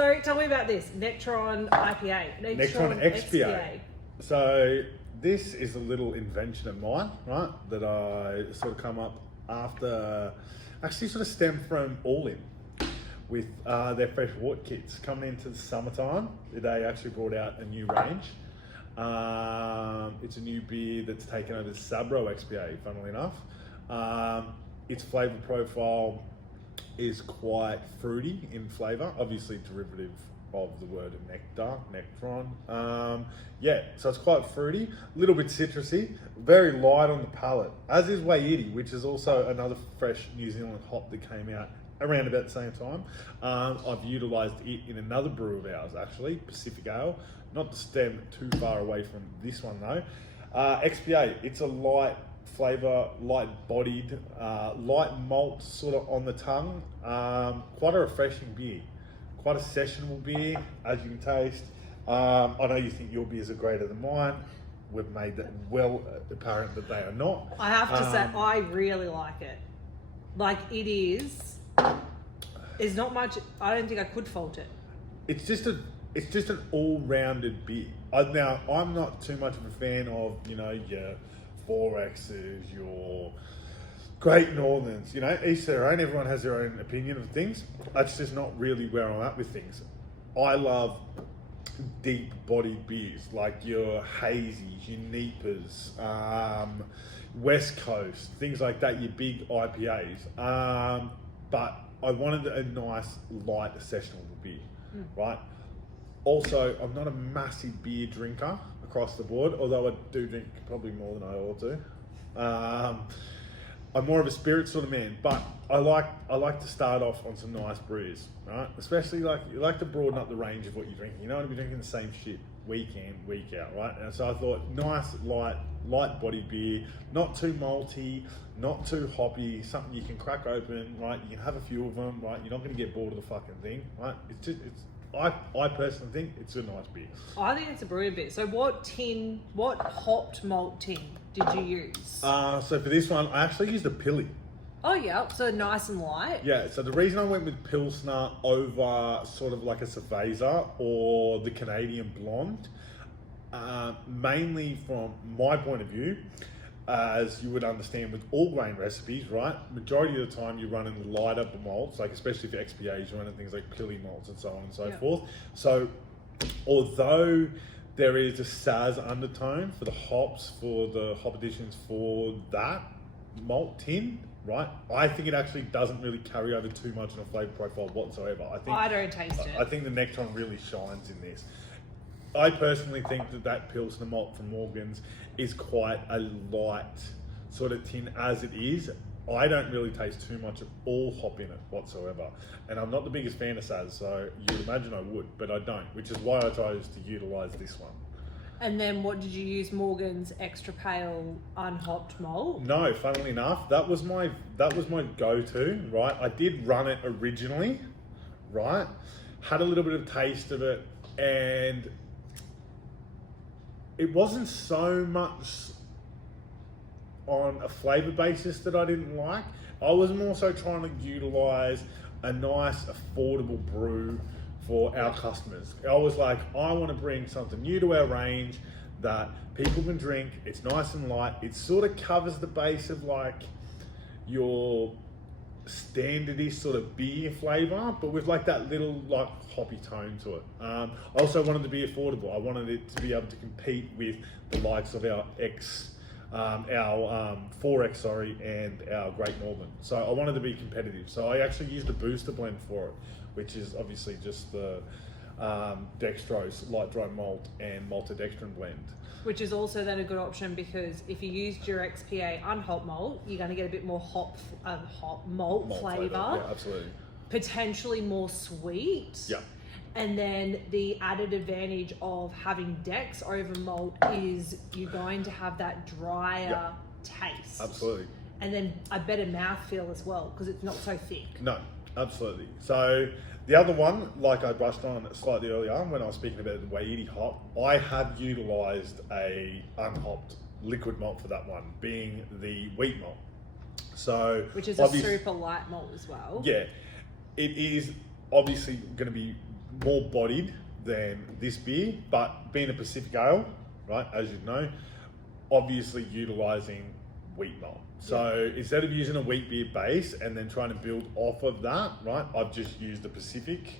So tell me about this Nectaron IPA. Nectaron XPA. So this is a little invention of mine, right? That I sort of come up after, actually sort of stemmed from All In with their fresh water kits. Coming into the summertime, they actually brought out a new range. It's a new beer that's taken over Sabro XPA, funnily enough. Its flavour profile is quite fruity in flavour, obviously derivative of the word nectar, nectaron. Yeah, so it's quite fruity, a little bit citrusy, very light on the palate, as is Waiiti, which is also another fresh New Zealand hop that came out around about the same time. I've utilised it in another brew of ours, actually, Pacific Ale, not to stem too far away from this one though. XPA, it's a light flavour, light-bodied, light malt sort of on the tongue. Quite a refreshing beer, quite a sessionable beer, as you can taste. I know you think your beers are greater than mine. We've made that well apparent that they are not. I have to say, I really like it. Like it is. There's not much. I don't think I could fault it. It's just an all-rounded beer. Now, I'm not too much of a fan of, you know, your 4X's, your Great Northerns, you know, each their own. Everyone has their own opinion of things. That's just not really where I'm at with things. I love deep-bodied beers, like your hazies, your Neepers, West Coast, things like that, your big IPAs. But I wanted a nice, light, sessionable beer, right? Also, I'm not a massive beer drinker across the board, although I do drink probably more than I ought to. I'm more of a spirit sort of man, but I like to start off on some nice brews, right? Especially you like to broaden up the range of what you're drinking. You don't want to be drinking the same shit week in, week out, right? And so I thought nice, light bodied beer, not too malty, not too hoppy, something you can crack open, right? You can have a few of them, right? You're not going to get bored of the fucking thing, right? I personally think it's a nice beer. I think it's a brew beer. So what hopped malt tin did you use? So for this one, I actually used a Pilly. Oh yeah, so nice and light. Yeah, so the reason I went with Pilsner over sort of like a Cerveza or the Canadian Blonde, mainly from my point of view, as you would understand with all grain recipes, right? Majority of the time you're running the lighter malts, like especially for XPAs, you're running things like Pilly malts and so on and so forth. So although there is a Saz undertone for the hops, for the hop additions for that malt tin, right? I think it actually doesn't really carry over too much in a flavour profile whatsoever. I don't taste it. I think the Nectaron really shines in this. I personally think that Pilsner malt from Morgan's is quite a light sort of tin as it is. I don't really taste too much of all hop in it whatsoever. And I'm not the biggest fan of Saz, so you'd imagine I would, but I don't, which is why I chose to utilise this one. And then what did you use? Morgan's extra pale unhopped malt? No, funnily enough, that was my go-to, right? I did run it originally, right? Had a little bit of taste of it, and it wasn't so much on a flavour basis that I didn't like. I was more so trying to utilise a nice, affordable brew for our customers. I was like, I want to bring something new to our range that people can drink. It's nice and light. It sort of covers the base of like your standardish sort of beer flavour, but with like that little like hoppy tone to it. I also wanted to be affordable. I wanted it to be able to compete with the likes of our 4X, and our Great Northern. So I wanted to be competitive. So I actually used a booster blend for it, which is obviously just the dextrose, light dry malt, and maltodextrin blend. Which is also then a good option because if you used your XPA unhopped malt, you're going to get a bit more malt flavour. Yeah, absolutely. Potentially more sweet. Yeah. And then the added advantage of having Dex over malt is you're going to have that drier taste. Absolutely. And then a better mouthfeel as well because it's not so thick. No, absolutely. So the other one, like I brushed on slightly earlier when I was speaking about the Waiiti hop, I have utilised a unhopped liquid malt for that one, being the wheat malt. So which is a super light malt as well. Yeah, it is obviously going to be more bodied than this beer, but being a Pacific ale, right, as you know, obviously utilising wheat malt. So instead of using a wheat beer base and then trying to build off of that, right, I've just used the Pacific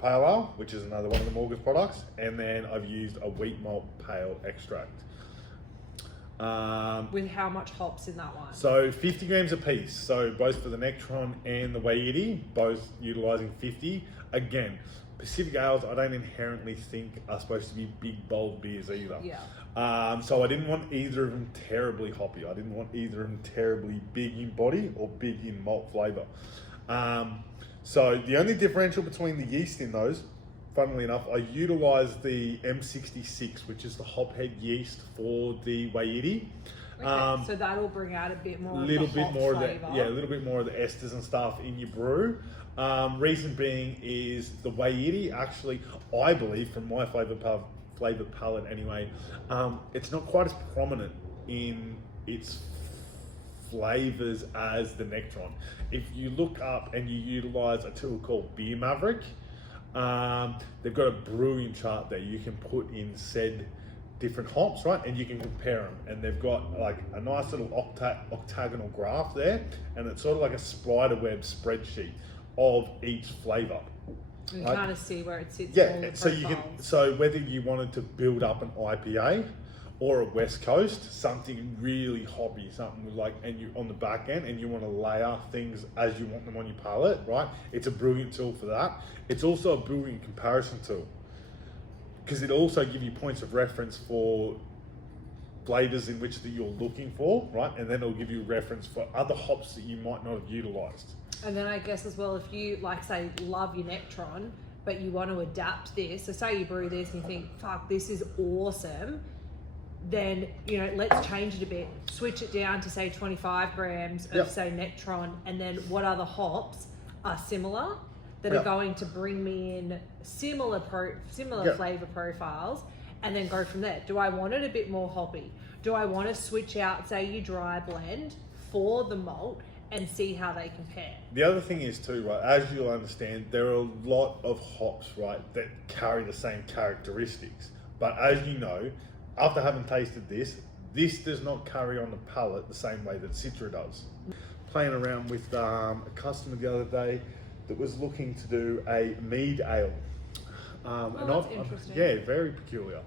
Pale Ale, which is another one of the Morgan's products, and then I've used a wheat malt pale extract. With how much hops in that one? So 50 grams a piece. So both for the Nectaron and the Waiiti, both utilising 50. Again, Pacific ales, I don't inherently think are supposed to be big, bold beers either. Yeah. So I didn't want either of them terribly hoppy. I didn't want either of them terribly big in body or big in malt flavour. So the only differential between the yeast in those, funnily enough, I utilised the M66, which is the hophead yeast for the Waiiti. Okay, so that'll bring out a bit more of the hop flavour. A little bit more of the esters and stuff in your brew. Reason being is the Waiiti actually, I believe, from my flavour palette anyway, it's not quite as prominent in its flavours as the Nectaron. If you look up and you utilise a tool called Beer Maverick, they've got a brewing chart there. You can put in said different hops, right, and you can compare them, and they've got like a nice little octagonal graph there, and it's sort of like a spider web spreadsheet of each flavour. You can kind of see where it sits. Yeah, so whether you wanted to build up an IPA or a West Coast, something really hoppy, something with like, and you on the back end, and you want to layer things as you want them on your palate, right? It's a brilliant tool for that. It's also a brilliant comparison tool because it also gives you points of reference for flavors in which that you're looking for, right? And then it'll give you reference for other hops that you might not have utilized. And then I guess as well, if you like say love your Nectaron, but you want to adapt this, so say you brew this and you think, fuck, this is awesome, then, you know, let's change it a bit. Switch it down to say 25 grams of say Nectaron, and then what other hops are similar that are going to bring me in similar flavor profiles, and then go from there. Do I want it a bit more hoppy? Do I want to switch out, say, your dry blend for the malt and see how they compare? The other thing is too, right, as you'll understand, there are a lot of hops, right, that carry the same characteristics. But as you know, after having tasted this does not carry on the palate the same way that Citra does. Playing around with a customer the other day that was looking to do a mead ale. That's interesting. Yeah, very peculiar.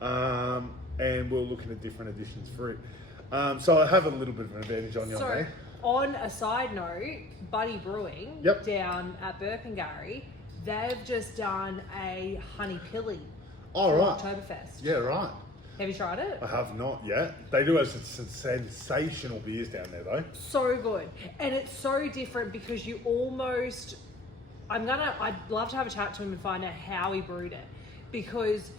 And we're looking at different additions for it. So I have a little bit of an advantage on you. So, on a side note, Buddy Brewing down at Burpengary, they've just done a honey pilly for Oktoberfest. Yeah, right. Have you tried it? I have not yet. They do have some sensational beers down there though. So good. And it's so different because you almost, I'd love to have a chat to him and find out how he brewed it, because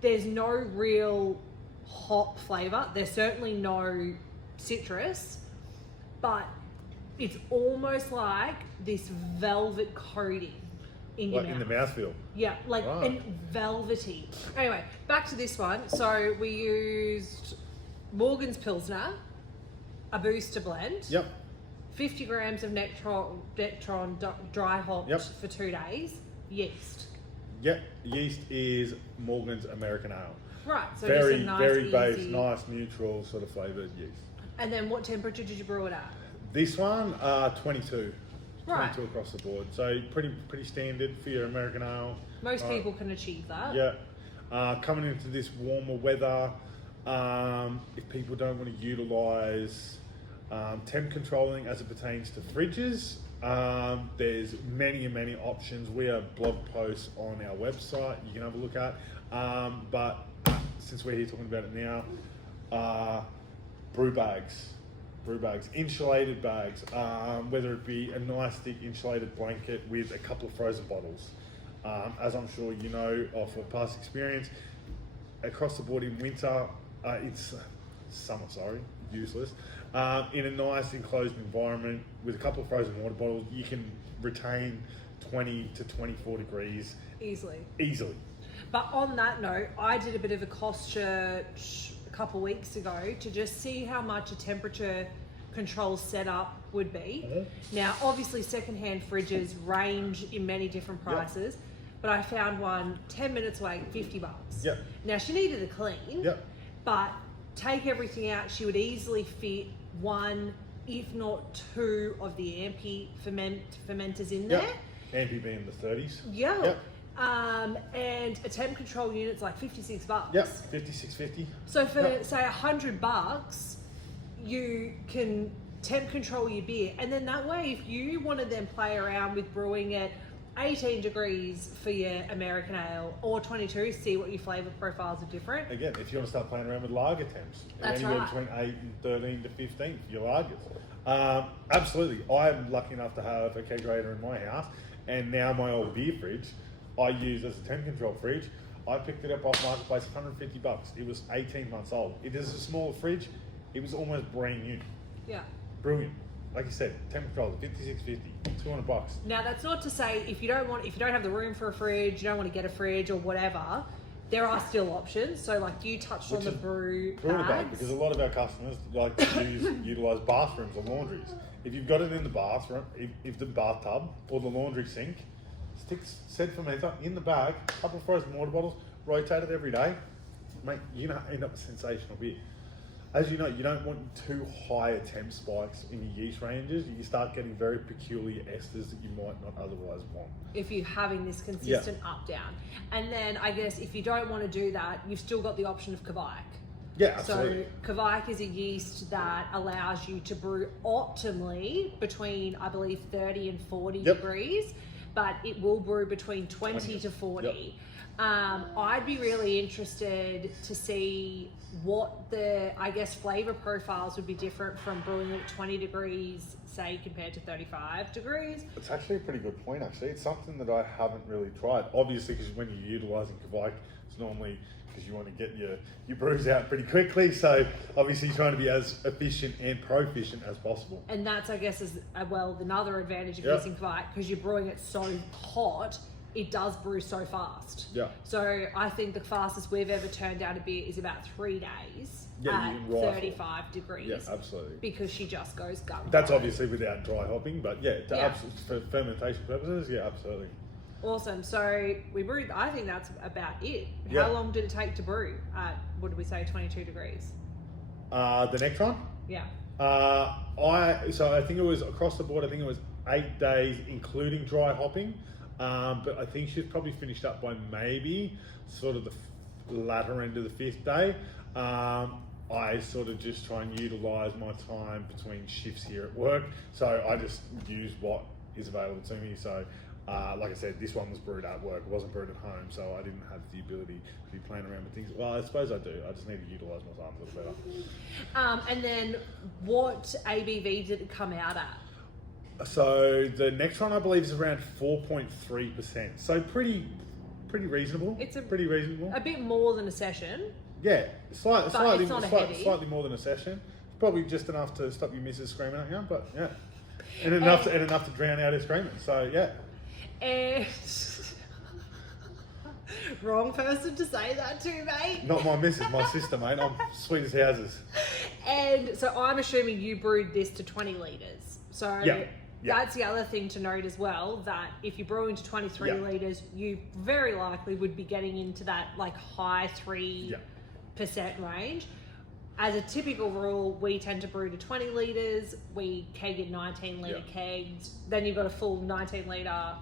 there's no real hop flavour. There's certainly no citrus, but it's almost like this velvet coating in your mouth. In the mouthfeel. Yeah, and velvety. Anyway, back to this one. So we used Morgan's Pilsner, a booster blend. Yep. 50 grams of Nectaron dry hopped for 2 days. Yeast. Yep. Yeast is Morgan's American Ale. Right. So Very, just a nice, very easy, base, nice, neutral sort of flavoured yeast. And then what temperature did you brew it at? This one, 22. Right. 22 across the board. So pretty standard for your American Ale. Most people can achieve that. Yeah. Coming into this warmer weather, if people don't want to utilise temp controlling as it pertains to fridges, there's many options. We have blog posts on our website you can have a look at. But since we're here talking about it now, brew bags, insulated bags, whether it be a nice thick insulated blanket with a couple of frozen bottles. As I'm sure you know off of past experience, across the board in winter, it's useless. In a nice enclosed environment with a couple of frozen water bottles, you can retain 20 to 24 degrees Easily. But on that note, I did a bit of a cost search a couple weeks ago to just see how much a temperature control setup would be. Now, obviously, secondhand fridges range in many different prices, but I found one 10 minutes away, $50. Yep. Now she needed a clean, Yep. but take everything out, she would easily fit one, if not two, of the Ampy fermenters in there. Yep. Ampy being the 30s. Yeah. Yep. And a temp control unit's like $56. Yep. 56.50. So for Yep. say $100, you can temp control your beer, and then that way, if you want to then play around with brewing at 18 degrees for your American ale or 22, see what your flavour profiles are different. Again, if you want to start playing around with lager temps, That's anywhere right. between 8 and 13 to 15 for your lagers. Absolutely. I'm lucky enough to have a kegerator in my house, and now my old beer fridge I use as a temp control fridge. I picked it up off Marketplace, $150. It was 18 months old. It is a smaller fridge. It was almost brand new. Yeah. Brilliant. Like you said, temp control, $56.50, $200. Now that's not to say if you don't have the room for a fridge, you don't want to get a fridge or whatever, there are still options. So like you touched on the brew Brought it back bags. because a lot of our customers like to utilize bathrooms or laundries. If you've got it in the bathroom, if the bathtub or the laundry sink, stick said fermenter in the bag, couple of frozen water bottles, rotate it every day, mate, you're gonna end up with sensational beer. As you know, you don't want too high a temp spikes in your yeast ranges. You start getting very peculiar esters that you might not otherwise want. If you're having this consistent up down. And then I guess if you don't want to do that, you've still got the option of Kveik. Yeah, absolutely. So Kveik is a yeast that allows you to brew optimally between, I believe, 30 and 40 degrees, but it will brew between 20 to 40. Yep. I'd be really interested to see what the, I guess, flavor profiles would be different from brewing at 20 degrees, say, compared to 35 degrees. It's actually a pretty good point, actually. It's something that I haven't really tried. Obviously, because when you're utilising Kveik, it's normally because you want to get your brews out pretty quickly. So obviously trying to be as efficient and proficient as possible. And that's, I guess, is well, another advantage of Yep. using Kveik, because you're brewing it so hot, it does brew so fast. Yeah. So I think the fastest we've ever turned out a beer is about 3 days Yeah, you at can rifle. 35 degrees. Yeah, absolutely. Because she just goes gung. That's obviously without dry hopping, but yeah, Yeah. for fermentation purposes, yeah, absolutely. Awesome. So we brewed, I think that's about it. Yeah. How long did it take to brew at, what did we say, 22 degrees? The Nectaron? Yeah. I think it was across the board, I think it was 8 days, including dry hopping. But I think she's probably finished up by maybe sort of the latter end of the 5th day. I sort of just try and utilise my time between shifts here at work. So I just use what is available to me. So like I said, this one was brewed at work. It wasn't brewed at home. So I didn't have the ability to be playing around with things. Well, I suppose I do. I just need to utilise my time a little better. And then what ABV did it come out at? So the Nectaron, I believe, is around 4.3%. So pretty reasonable. It's pretty reasonable. A bit more than a session. Yeah, slightly, it's not a heavy. slightly more than a session. Probably just enough to stop your missus screaming at you, but yeah, and enough to drown out her screaming. So yeah. And wrong person to say that to, mate. Not my missus, my sister, mate. I'm sweet as houses. And so I'm assuming you brewed this to 20 litres. So Yeah. that's the other thing to note as well, that if you're brewing to 23 litres, you very likely would be getting into that like high 3% range. As a typical rule, we tend to brew to 20 litres, we keg in 19 litre kegs, then you've got a full 19 litre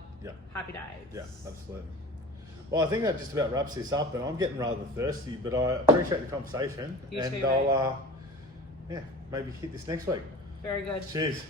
happy days. Yeah, absolutely. Well, I think that just about wraps this up, and I'm getting rather thirsty, but I appreciate the conversation. You and too, I'll maybe hit this next week. Very good. Cheers.